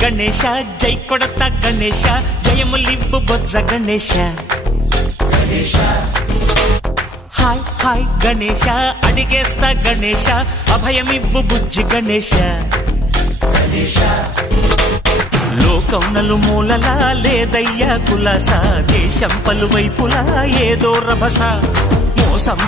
గణేశ జై కొడత గణేశ జయములివ్వు బొజ్జ Ganesha hi hi Ganesha అడిగేస్తా Ganesha అభయమివ్వు బుజ్జి గణేశ లోకం నలుమూలలా లేదయ్యా కులాస దేశం పలువైపులా ఏదో రభస మోసం